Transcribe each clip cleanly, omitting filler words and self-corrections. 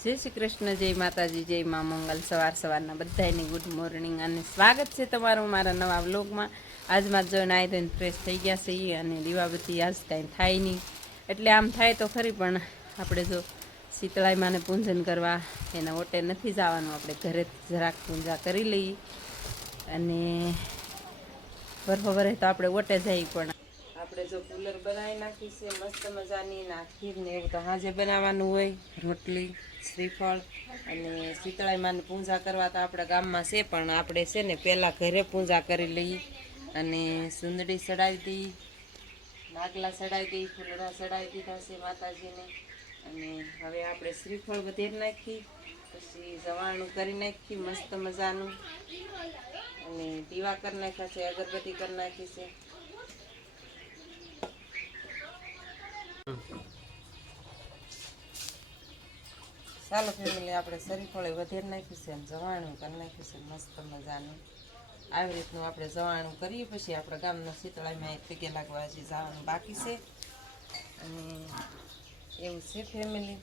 જય શ્રી કૃષ્ણ, જય માતાજી, જય મા મંગલ। સવારના બધાની ગુડ મોર્નિંગ અને સ્વાગત છે તમારું મારા નવા વ્લોગમાં। આજમાં જો નાઈ ધોઈને ફ્રેશ થઈ ગયા છે અને દીવાબત્તી આજ કાંઈ થાય નહીં, એટલે આમ થાય તો ખરી, પણ આપણે જો શીતળાઈ માને પૂજન કરવા એના ઓટે નથી જવાનું, આપણે ઘરે જરાક પૂજા કરી લઈએ અને વરહો તો આપણે ઓટે જઈએ। પણ આપણે જો કુલર બનાવી નાખી છે મસ્ત મજાની, ના ખીર ને એવું તો હાજે બનાવવાનું હોય, રોટલી શ્રીફળ અને શીતળાઈ માની પૂજા કરવા તો આપણા ગામમાં છે, પણ આપણે છે ને પહેલાં ઘરે પૂજા કરી લઈએ અને સુંદડી ચડાવી દઈ, નાગલા ચડાવી દઈ, ફૂલડા ચડાવી દીધા છે માતાજીને। અને હવે આપણે શ્રીફળ વધેર નાખી, પછી જવાણું કરી નાખી મસ્ત મજાનું અને દીવા કરી નાખ્યા છે, અગરબત્તી કરી નાખી છે। ચાલો ફેમિલી, આપણે શ્રીફળે વધેર નાખ્યું છે અને જવાણું કરી નાખ્યું છે મસ્ત મજાનું। આવી રીતનું આપણે જવાણું કરીએ, પછી આપણા ગામના શીતળાઈમાં એક પગે લાગવા હજી જવાનું બાકી છે અને એવું છે ફેમિલી।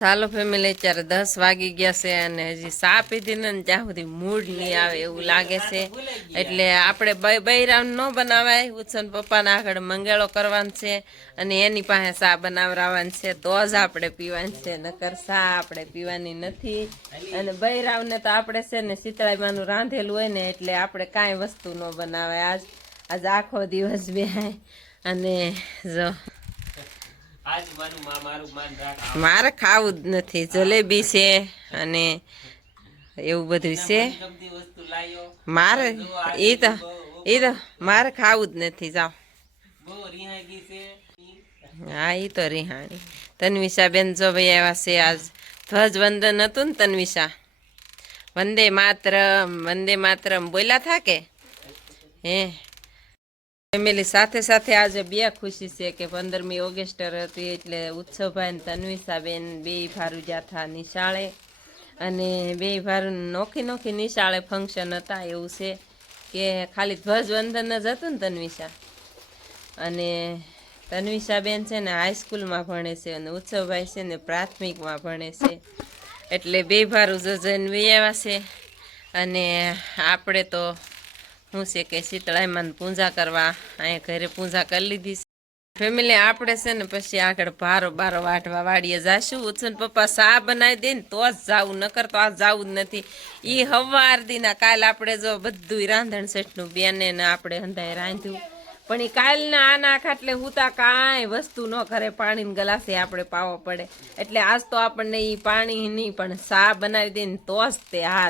ચાલો ફેમિલી, અત્યારે 10 વાગી ગયા છે અને હજી ચા પીધી ને ત્યાં સુધી મૂડ નહીં આવે એવું લાગે છે, એટલે આપણે બૈરામ ન બનાવાય। ઉછન પપ્પાના આગળ મંગેળો કરવાનો છે અને એની પાસે ચા બનાવરાવાની છે, તો જ આપણે પીવાની છે, નકર ચા આપણે પીવાની નથી। અને બૈરાવને તો આપણે છે ને શીતળાઈમાનું રાંધેલું હોય ને, એટલે આપણે કાંઈ વસ્તુ ન બનાવાય। આજ આખો દિવસ બેહાય અને જો મારે ખાવું જ નથી, જલેબી છે અને એવું બધું છે મારે, એ તો મારે ખાવું જ નથી। જાઓ, હા એ તો રિહાણી તન્વિષા બેન જો ભાઈ આવ્યા છે, આજ ધ્વજવંદન હતું ને તન્વિષા, વંદે માતરમ બોલ્યા થા કે હે ફેમિલી। સાથે સાથે આજે બે ખુશી છે કે 15મી ઓગસ્ટ હતી, એટલે ઉત્સવભાઈ ને તન્વિષાબેન બે ભારું ગયા હતા નિશાળે, અને બે ભારું નોખી નિશાળે ફંક્શન હતા। એવું છે કે ખાલી ધ્વજવંદન જ હતું ને તન્વિષા, અને તન્વિષાબેન છે ને હાઈસ્કૂલમાં ભણે છે અને ઉત્સવભાઈ છે ને પ્રાથમિકમાં ભણે છે, એટલે બે ભારું જઈને આવ્યા છે। અને આપણે તો શું છે કે શીતળાઈમાની પૂજા કરવા અહીંયા ઘરે પૂજા કરી લીધી છે ફેમિલી। આપણે છે ને પછી આગળ બારો વાટવા વાડીએ જાશું, ઉછન પપ્પા ચા બનાવી દે ને તો જ જાવું, નકર તો આ જાવું જ નથી। એ હવાર દીના કાલ આપણે જો બધું રાંધણ સેઠનું બેને ને આપણે હંધાય રાંધ્યું, પણ એ કાલના આના ખાટલે હુતા કાંઈ વસ્તુ ન કરે, પાણીને ગલાસે આપણે પાવો પડે, એટલે આજ તો આપણને એ પાણી નહીં પણ ચા બનાવી દે ને તો જ તે હા,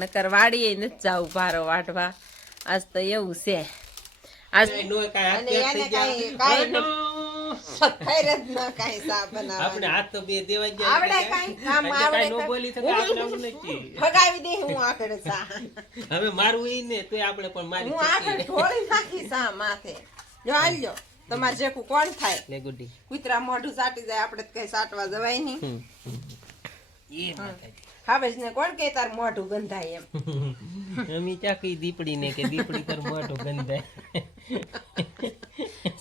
નકર વાડીએ નથી જાવું ભારો વાટવા। આજ તો એવું છે, આજ તમારે જે કોણ થાય કૂતરા મોઢું સાટી જાય, આપડે કઈ સાટવા જવાય નહીં। હાવેજ ને કોણ કે તાર મોઢું ગંધાય એમ, અમી ચાકી દીપડી ને કે દીપડી તાર મોઢું ગંધાય,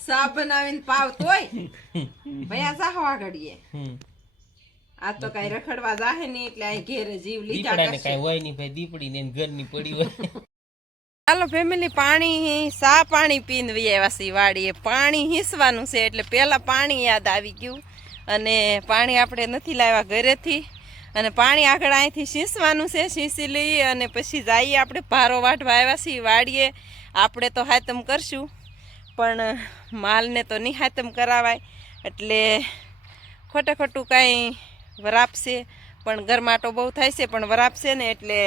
સા બનાવીને પાવ તોય ભયા સાહવા ઘડીએ। આ તો કઈ રખડવા જાહે નહીં, એટલે આ ઘેરે જીવ લીધા દીપડા ને કઈ હોય નહીં ભાઈ, દીપડી ને ઘરની પડી હોય। ચાલો ફેમિલી, પાણી પીને આવ્યા છે વાડીએ, પાણી હીસવાનું છે, એટલે પેલા પાણી યાદ આવી ગયું અને પાણી આપણે નથી લાવ્યા ઘરેથી, અને પાણી આગળ અહીંથી સીંચવાનું છે, સીંચી લઈએ અને પછી જઈએ આપણે ભારો વાટવા આવ્યા છીએ વાડીએ। આપણે તો હાતમ કરશું પણ માલને તો નહીં હાતમ કરાવાય એટલે ખોટે ખોટું કાંઈ વરાપશે પણ ગરમાટો બહુ થાય છે પણ વરાપશે ને એટલે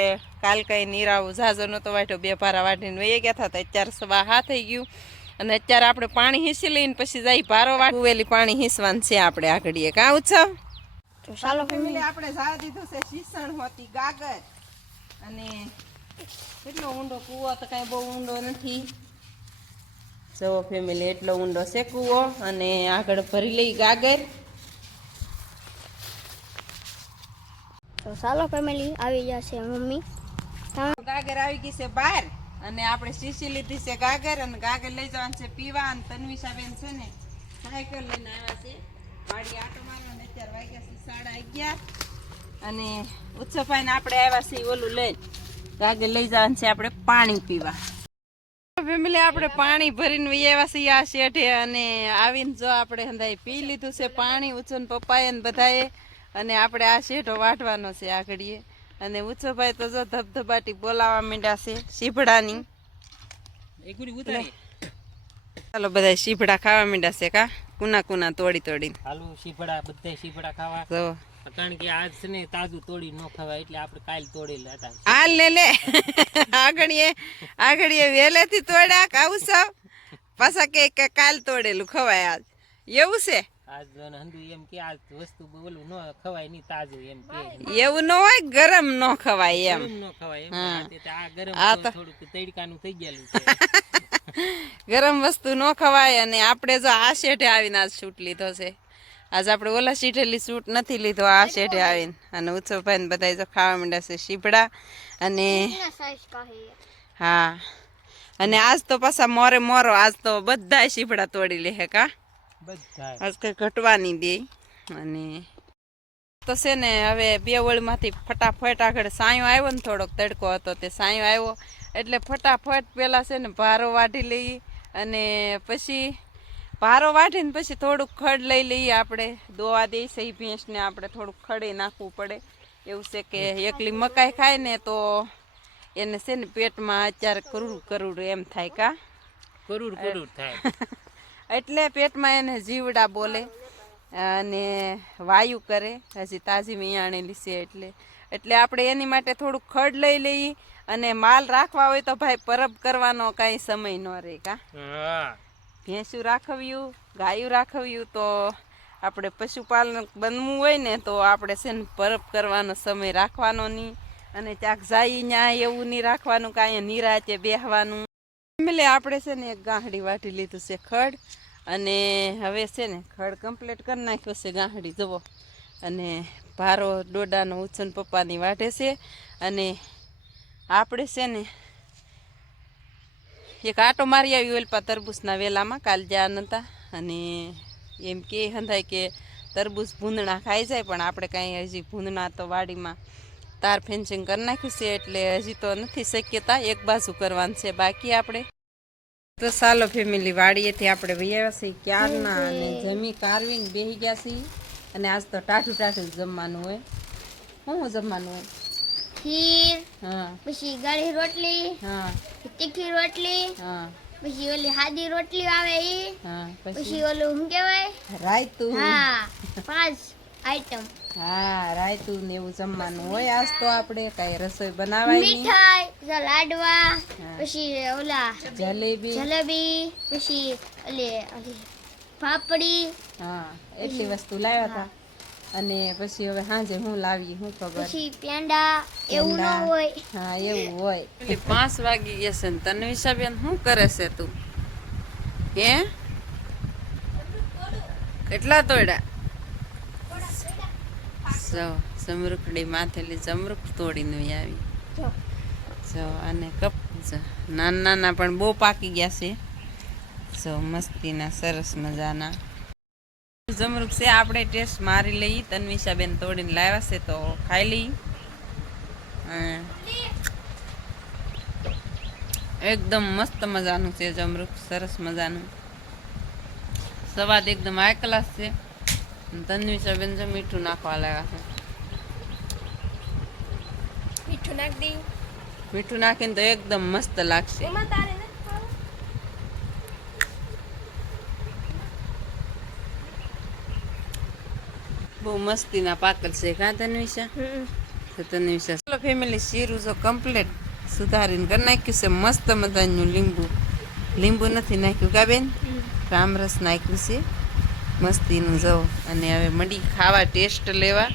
કાલ કંઈ નીરાવો ઝાઝો નહોતો વાટ્યો 2 ભારા વાટીને વહી ગયા હતા તો અત્યારે 6:30 થઈ ગયું અને અત્યારે આપણે પાણી હીસી લઈને પછી જઈ ભારો વાટવેલી પાણી હીસવાનું છે આપણે આગળીએ કાં ઉત્સવ તો ચાલો ફેમિલી આપણે જા દીધું છે શીસણ હોતી ગાગર અને કેટલો ઊંડો કૂવો તો કાંઈ બહુ ઊંડો નથી જો ફેમિલી એટલો ઊંડો છે કૂવો અને આગળ ભરી લઈ ગાગર તો ચાલો ફેમિલી આવી જશે મમ્મી ગાગર આવી ગઈ છે બહાર અને આપણે શીશી લીધી છે ગાગર અને ગાગર લઈ જવાનું છે પીવા અને તન્વિષાબેન છે ને સાયકલ લઈને આવ્યા છે વાડી આટો મારવા ને અત્યારે વાગ્યા છે 11:30 અને ઉત્સવભાઈને આપણે આવ્યા છીએ ઓલું લઈને ગાગર લઈ જવાનું છે આપણે પાણી પીવા ફેમિલી આપણે પાણી ભરીને આવ્યા છીએ આ શેઠે અને આવીને જો આપણે હંધાઈ પી લીધું છે પાણી ઉત્સવ પપ્પાએ ને બધાએ અને આપણે આ શેઠો વાટવાનો છે આગળીએ અને ઉત્સવભાઈ તો જો ધબધબાટી બોલાવા માંડ્યા છે શીભડાની ચાલો બધા શીભડા ખાવા માંડ્યા છે કા કુના કુના તોડીને હાલો શીફળા બધા શીફળા ખાવા જો કારણ કે આજ છે ને તાજું તોડી ન ખવાય એટલે આપણે કાલ તોડેલા હતા હાલ લે આગળીએ વેલેથી તોડ્યા કાવું સૌ પાછા કે કાલ તોડેલું ખવાય આજ એવું છે આજ હંધુ એમ કે આજ વસ્તુ ઓલું ન ખવાય નહીં તાજું એમ કે એવું ન હોય ગરમ ન ખવાય એમ ન ખવાય એમ આ ગરમ થોડુંક તડકાનું થઈ ગયેલું છે ગરમ વસ્તુ ન ખવાય અને આપણે જો આ શેઠે આવીને આજ શૂટ લીધો છે આજ આપણે ઓલા શીઠેલી શૂટ નથી લીધો આ શેઠે આવીને અને ઉત્સવભાઈ ને બધા જો ખાવા માંડ્યા છે શીભડા અને હા અને આજ તો પાછા મોરો આજ તો બધા શીભડા તોડી લે હે કા બધા આજ કઈ ઘટવાની દે અને તો છે ને હવે 2 વળમાંથી ફટાફટ આગળ સાયો આવ્યો ને થોડોક તડકો હતો તે સાયો આવ્યો એટલે ફટાફટ પેલા છે ને ભારો વાઢી લઈએ અને પછી ભારો વાઢીને પછી થોડુંક ખડ લઈ લઈએ આપણે દોવા દઈએ સહી ભેંસને આપણે થોડુંક ખડે નાખવું પડે એવું છે કે એકલી મકાઈ ખાય ને તો એને છે ને પેટમાં અત્યારે કરુડ એમ થાય કા કરુડ થાય એટલે પેટમાં એને જીવડા બોલે અને વાયુ કરે હજી તાજી મિયાણેલી છે એટલે આપણે એની માટે થોડુંક ખડ લઈ લઈએ અને માલ રાખવા હોય તો ભાઈ પરબ કરવાનો કાંઈ સમય ન રહે કા ભેંસું રાખવ્યું ગાયું રાખવ્યું તો આપણે પશુપાલન બનવું હોય ને તો આપણે છે ને પરબ કરવાનો સમય રાખવાનો નહીં અને ક્યાંક જાય ત્યાં એવું નહીં રાખવાનું કાંઈ નિરાતે બેહવાનું ફેમિલી આપણે છે ને એક ગાંહડી વાટી લીધું છે ખડ અને હવે છે ને ખડ કમ્પ્લીટ કરી નાખ્યો છે ગાંહડી જુઓ અને ભારો ડોડાનો ઉછન પપ્પાની વાટે છે અને આપણે છે ને એક આટો મારી આવી ઓલપા તરબૂચના વેલામાં કાલ જ્યાં નહોતા અને એમ કે હંધાય કે તરબૂચ ભૂંદણા ખાઈ જાય પણ આપણે કાંઈ હજી ભૂંદણા તો વાડીમાં તાર ફેન્સિંગ કરી નાખ્યું છે એટલે હજી તો નથી શક્યતા એક બાજુ કરવાનું છે બાકી આપણે તો ચાલો ફેમિલી વાડીએથી આપણે વૈયા છીએ ક્યારના અને જમી કાર્વિંગ બેસી ગયા છીએ અને આજ તો ટાઢું જમવાનું હોય શું જમવાનું હોય ખીર હા પછી ગળી રોટલી હા તીખી રોટલી હા પછી ઓલી સાદી રોટલી આવે ઈ હા પછી ઓલું શું કહેવાય રાયતું હા 5 આઈટમ હા રાયતું ને એવું જમવાનું હોય આજ તો આપણે કઈ રસોઈ બનાવાય નહીં મીઠાઈ લાડવા પછી ઓલા જલેબી પછી ઓલી પાપડી હા એટલી વસ્તુ લાવ્યા હતા અને પછી હવે સાંજે હું લાવી હું ખબર પછી પેંડા એવું ન હોય હા એવું હોય 5 વાગી ગયા છે ને તન્વિષાબેન શું કરે છે તું હે કેટલા તોડ્યા જમરૂખડી માથેલી જમરૂખ તોડીને આવી જો અને કપ નાના નાના પણ બહુ પાકી ગયા છે જો મસ્તીના સરસ મજાના જમરૂખ છે આપણે ટેસ્ટ મારી લઈએ તન્વિષાબેન તોડીને લાવ્યા છે તો ખાઈ લઈએ એકદમ મસ્ત મજાનું છે જમરૂખ સરસ મજાનું સ્વાદ એકદમ હાઈ ક્લાસ છે તન્વિષાબેન જો મીઠું નાખવા લાગ્યા છે મીઠું નાખ દી મીઠું નાખીને તો એકદમ મસ્ત લાગશે બહુ મસ્તીના પાકલ છે કાં તન્વિષા? તો તન્વિષા ચાલો ફેમિલી શીરું જો કમ્પ્લીટ સુધારીને કરી નાખ્યું છે મસ્ત મજાનું લીંબુ નથી નાખ્યું કા બેન? રામરસ નાખ્યું છે મસ્તીનું જવું અને હવે મળી ખાવા ટેસ્ટ લેવા